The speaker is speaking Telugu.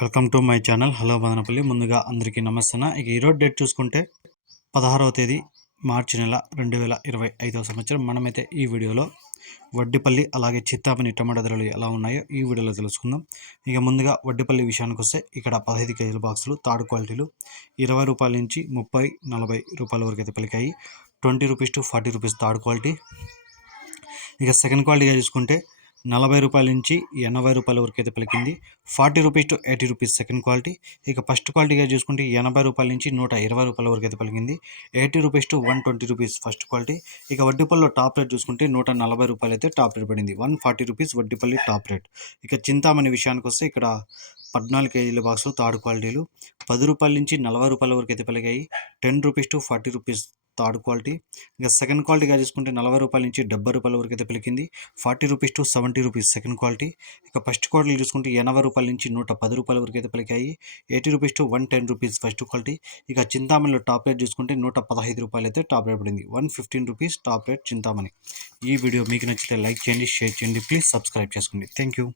Welcome to my channel. Hello Madanapalle. ముందుగా అందరికీ నమస్తే ఇక ఈరోజు డేట్ చూసుకుంటే పదహారవ తేదీ మార్చి నెల రెండు వేల ఇరవై ఐదవ సంవత్సరం. మనమైతే ఈ వీడియోలో వడ్డిపల్లి అలాగే చిత్తాపని టమాటా ధరలు ఎలా ఉన్నాయో ఈ వీడియోలో తెలుసుకుందాం. ఇక ముందుగా వడ్డిపల్లి విషయానికి వస్తే ఇక్కడ పదహైదు కేజీల బాక్సులు తాడు క్వాలిటీలు ఇరవై రూపాయల నుంచి ముప్పై నలభై రూపాయల వరకు అయితే పలికాయి. Twenty rupees to forty rupees third quality. ఇక సెకండ్ క్వాలిటీగా చూసుకుంటే నలభై రూపాయల నుంచి ఎనభై రూపాయల వరకు అయితే పలికింది. Forty rupees to eighty rupees second quality. ఇక ఫస్ట్ క్వాలిటీగా చూసుకుంటే ఎనభై రూపాయల నుంచి నూట ఇరవై రూపాయల వరకు అయితే పలికింది. Eighty rupees to one twenty rupees first quality. ఇక వడ్డీపల్లిలో టాప్ రేట్ చూసుకుంటే నూట నలభై రూపాయలు అయితే టాప్ రేట్ పడింది. One forty rupees Vaddipalli top rate. ఇక చింతామణి విషయానికి వస్తే ఇక్కడ పద్నాలుగు కేజీల బాక్సులు థర్డ్ క్వాలిటీలు. పది రూపాయల నుంచి నలభై రూపాయల వరకు అయితే పలిగాయి ten rupees to forty rupees third quality. ఇంకా సెకండ్ క్వాలిటీగా చూసుకుంటే నలభై రూపాయల నుంచి డెబ్బై రూపాయల వరకు అయితే పలికింది. Forty rupees to seventy rupees second quality. ఇక ఫస్ట్ క్వాలిటీ చూసుకుంటే ఎనభై రూపాయల నుంచి నూట పది రూపాయల వరకు అయితే పలికాయి. Eighty rupees to one ten rupees first quality. ఇక చింతామణిలో టాప్ రేట్ చూసుకుంటే నూట పదహైదు రూపాయలు అయితే టాప్ రేట్ పడింది. One fifteen rupees top rate Chintamani. ఈ వీడియో మీకు నచ్చితే లైక్ చేయండి షేర్ చేయండి ప్లీజ్ సబ్స్క్రైబ్ చేసుకోండి. Thank you.